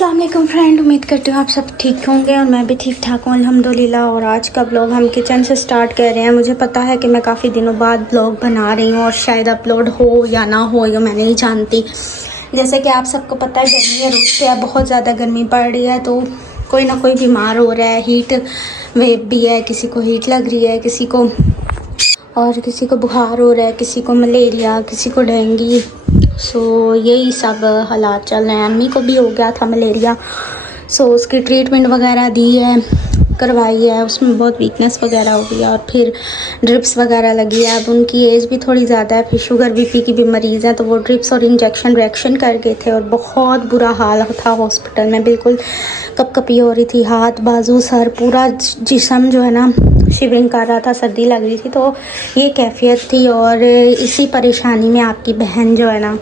अस्सलाम वालेकुम फ्रेंड, उम्मीद करती हूँ आप सब ठीक होंगे और मैं भी ठीक ठाक हूँ अल्हम्दुलिल्लाह। और आज का ब्लॉग हम किचन से स्टार्ट कर रहे हैं। मुझे पता है कि मैं काफ़ी दिनों बाद ब्लॉग बना रही हूँ और शायद अपलोड हो या ना हो या मैं नहीं जानती। जैसे कि आप सबको पता है गर्मी है, रुक पे है, बहुत ज़्यादा गर्मी पड़ रही है तो कोई ना कोई बीमार हो रहा है। हीट वेव भी है, किसी को हीट लग रही है, किसी को बुखार हो रहा है, किसी को मलेरिया, किसी को डेंगू। सो यही सब हालात चल रहे हैं। अम्मी को भी हो गया था मलेरिया, सो उसकी ट्रीटमेंट वगैरह दी है, करवाई है, उसमें बहुत वीकनेस वगैरह हो गई है और फिर ड्रिप्स वगैरह लगी है। अब उनकी एज भी थोड़ी ज़्यादा है, फिर शुगर बीपी की भी मरीज़ है, तो वो ड्रिप्स और इंजेक्शन रिएक्शन कर गए थे और बहुत बुरा हाल था हॉस्पिटल में। बिल्कुल कपकपी हो रही थी, हाथ बाजू सर पूरा जिस्म जो है ना शिवरिंग कर रहा था, सर्दी लग रही थी। तो ये कैफियत थी और इसी परेशानी में आपकी बहन जो है ना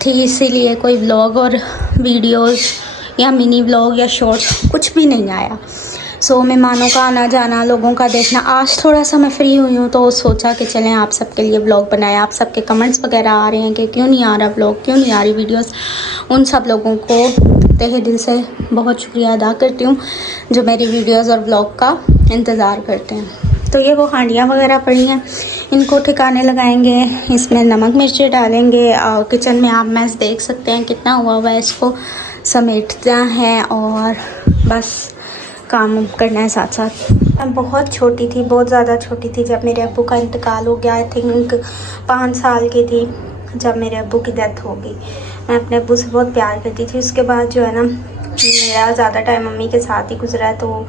थी, इसीलिए कोई व्लॉग और वीडियोस या मिनी व्लॉग या शॉर्ट्स कुछ भी नहीं आया। सो मेहमानों का आना जाना, लोगों का देखना। आज थोड़ा सा मैं फ्री हुई हूँ तो सोचा कि चलें आप सबके लिए व्लॉग बनाए। आप सबके कमेंट्स वगैरह आ रहे हैं कि क्यों नहीं आ रहा व्लॉग, क्यों नहीं आ रही वीडियोस। उन सब लोगों को तहे दिल से बहुत शुक्रिया अदा करती हूँ जो मेरी वीडियोस और व्लॉग का इंतज़ार करते हैं। तो ये वो हांडियाँ वगैरह पड़ी हैं, इनको ठिकाने लगाएंगे, इसमें नमक मिर्ची डालेंगे। किचन में आप मैस देख सकते हैं कितना हुआ है, इसको समेटना है और बस काम करना है साथ साथ। मैं बहुत छोटी थी, बहुत ज़्यादा छोटी थी जब मेरे अब्बू का इंतकाल हो गया। आई थिंक 5 साल की थी जब मेरे अब्बू की डेथ हो गई। मैं अपने अब्बू से बहुत प्यार करती थी। उसके बाद जो है ना मेरा ज़्यादा टाइम मम्मी के साथ ही गुजरा है, तो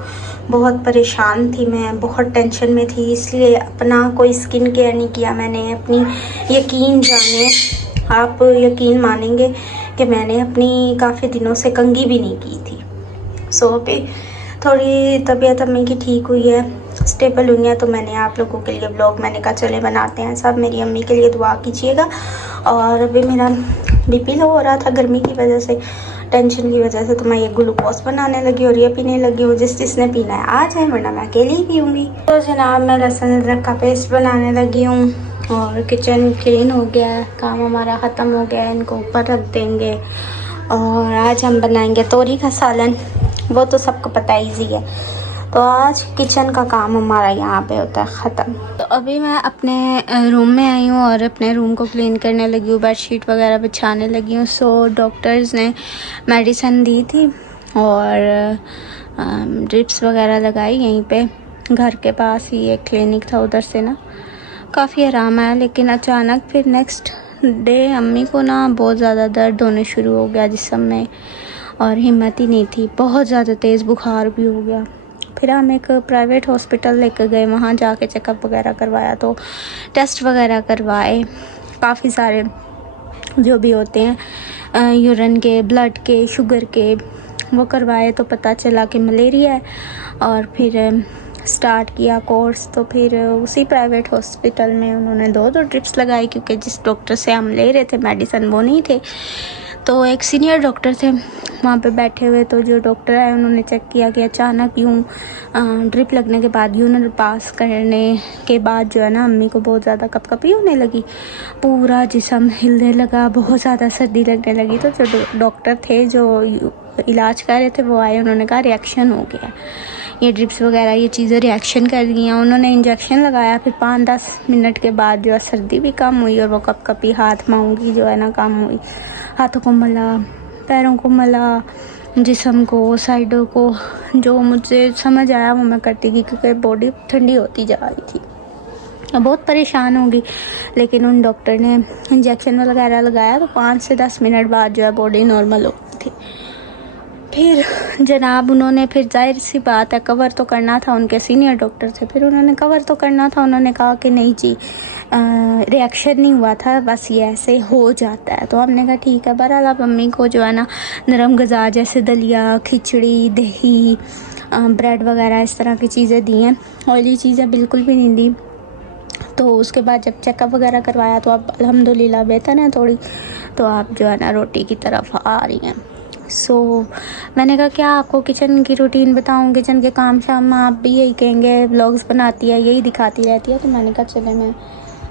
बहुत परेशान थी मैं, बहुत टेंशन में थी। इसलिए अपना कोई स्किन केयर नहीं किया मैंने अपनी। यकीन जाने, आप यकीन मानेंगे कि मैंने अपनी काफ़ी दिनों से कंघी भी नहीं की थी। सो अभी थोड़ी तबीयत अम्मी की ठीक हुई है, स्टेबल हुई है, तो मैंने आप लोगों के लिए ब्लॉग मैंने कहा चले बनाते हैं। सब मेरी अम्मी के लिए दुआ कीजिएगा। और अभी मेरा बीपी लो हो रहा था गर्मी की वजह से, टेंशन की वजह से, तो मैं ये ग्लूकोज बनाने लगी और ये पीने लगी हूँ। जिसने पीना है आ जाए, वरना मैं अकेली ही पीऊँगी। तो जनाब मैं लहसुन अदरक का पेस्ट बनाने लगी हूँ और किचन क्लीन हो गया है, काम हमारा ख़त्म हो गया है। इनको ऊपर रख देंगे और आज हम बनाएंगे तोरी का सालन। वो तो सबको पता ईजी है। तो आज किचन का काम हमारा यहाँ पे होता है ख़त्म। तो अभी मैं अपने रूम में आई हूँ और अपने रूम को क्लीन करने लगी हूँ, बेडशीट वगैरह बिछाने लगी हूँ। सो डॉक्टर्स ने मेडिसिन दी थी और ड्रिप्स वगैरह लगाई यहीं पे, घर के पास ही एक क्लिनिक था, उधर से ना काफ़ी आराम आया। लेकिन अचानक फिर नेक्स्ट डे अम्मी को ना बहुत ज़्यादा दर्द होने शुरू हो गया जिस्म में और हिम्मत ही नहीं थी, बहुत ज़्यादा तेज़ बुखार भी हो गया। फिर हम एक प्राइवेट हॉस्पिटल लेकर गए, वहाँ जाके चेकअप वगैरह करवाया, तो टेस्ट वगैरह करवाए काफ़ी सारे जो भी होते हैं, यूरिन के, ब्लड के, शुगर के, वो करवाए तो पता चला कि मलेरिया है। और फिर स्टार्ट किया कोर्स। तो फिर उसी प्राइवेट हॉस्पिटल में उन्होंने 2 ड्रिप्स लगाई, क्योंकि जिस डॉक्टर से हम ले रहे थे मेडिसिन वो नहीं थे, तो एक सीनियर डॉक्टर थे वहाँ पे बैठे हुए। तो जो डॉक्टर आए उन्होंने चेक किया कि अचानक यूँ ड्रिप लगने के बाद, यूरिन पास करने के बाद जो है ना अम्मी को बहुत ज़्यादा कपकपी होने लगी, पूरा जिस्म हिलने लगा, बहुत ज़्यादा सर्दी लगने लगी। तो जो डॉक्टर थे जो इलाज कर रहे थे वो आए, उन्होंने कहा रिएक्शन हो गया, ये ड्रिप्स वगैरह ये चीज़ें रिएक्शन कर दी हैं। उन्होंने इंजेक्शन लगाया, फिर 5-10 मिनट के बाद जो है सर्दी भी कम हुई और वो कपकपी हाथ पाँव की जो है ना कम हुई। हाथों को मला, पैरों को मला, जिस्म को, साइडों को, जो मुझे समझ आया वो मैं करती थी, क्योंकि बॉडी ठंडी होती जा रही थी, बहुत परेशान होगी। लेकिन उन डॉक्टर ने इंजेक्शन वगैरह लगाया तो 5 से 10 मिनट बाद जो है बॉडी नॉर्मल हो गई थी। फिर जनाब उन्होंने, फिर जाहिर सी बात है कवर तो करना था, उनके सीनियर डॉक्टर थे, फिर उन्होंने कवर तो करना था। उन्होंने कहा कि नहीं जी रिएक्शन नहीं हुआ था, बस ये ऐसे हो जाता है। तो हमने कहा ठीक है। बहरहाल अब मम्मी को जो है ना नरम ग़िज़ा जैसे दलिया, खिचड़ी, दही, ब्रेड वगैरह इस तरह की चीज़ें दी हैं, ऑयली चीज़ें बिल्कुल भी नहीं दी। तो उसके बाद जब चेकअप वगैरह करवाया तो अब अल्हम्दुलिल्लाह बेहतर है थोड़ी, तो आप जो है ना रोटी की तरफ आ रही हैं। सो मैंने कहा क्या आपको किचन की रूटीन बताऊं, किचन के काम शाम, आप भी यही कहेंगे व्लॉग्स बनाती है, यही दिखाती रहती है। तो मैंने कहा चले मैं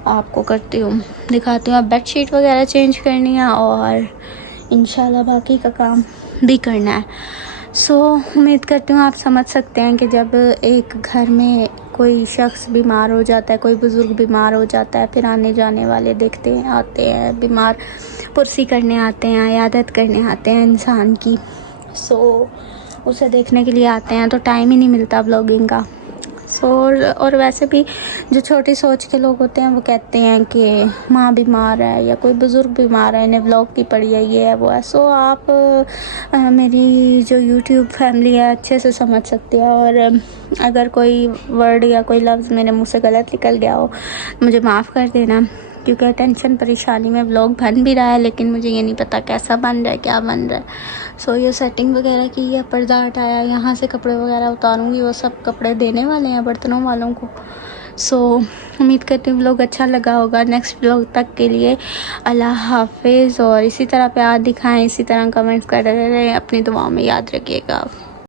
आपको करती हूँ, दिखाती हूँ। अब बेडशीट वगैरह चेंज करनी है और इंशाल्लाह बाकी का काम भी करना है। सो उम्मीद करती हूँ आप समझ सकते हैं कि जब एक घर में कोई शख्स बीमार हो जाता है, कोई बुज़ुर्ग बीमार हो जाता है, फिर आने जाने वाले देखते हैं, आते हैं, बीमार पुरसी करने आते हैं, इयादत करने आते हैं इंसान की। सो उसे देखने के लिए आते हैं, तो टाइम ही नहीं मिलता ब्लॉगिंग का। और वैसे भी जो छोटी सोच के लोग होते हैं वो कहते हैं कि माँ बीमार है या कोई बुज़ुर्ग बीमार है, इन्हें व्लॉग की पड़ी है, ये है वो है। सो आप मेरी जो यूट्यूब फैमिली है अच्छे से समझ सकती है, और अगर कोई वर्ड या कोई लफ्ज़ मेरे मुंह से गलत निकल गया हो मुझे माफ़ कर देना, क्योंकि टेंशन परेशानी में व्लॉग बन भी रहा है, लेकिन मुझे ये नहीं पता कैसा बन रहा है, क्या बन रहा है। सो ये सेटिंग वगैरह की है, पर्दा हटाया, यहाँ से कपड़े वगैरह उतारूँगी, वो सब कपड़े देने वाले हैं बर्तनों वालों को। सो उम्मीद करती हूँ व्लॉग अच्छा लगा होगा। नेक्स्ट व्लॉग तक के लिए अल्लाह हाफिज़, और इसी तरह प्यार दिखाएं, इसी तरह कमेंट्स करते रहें, अपनी दुआओं में याद रखिएगा।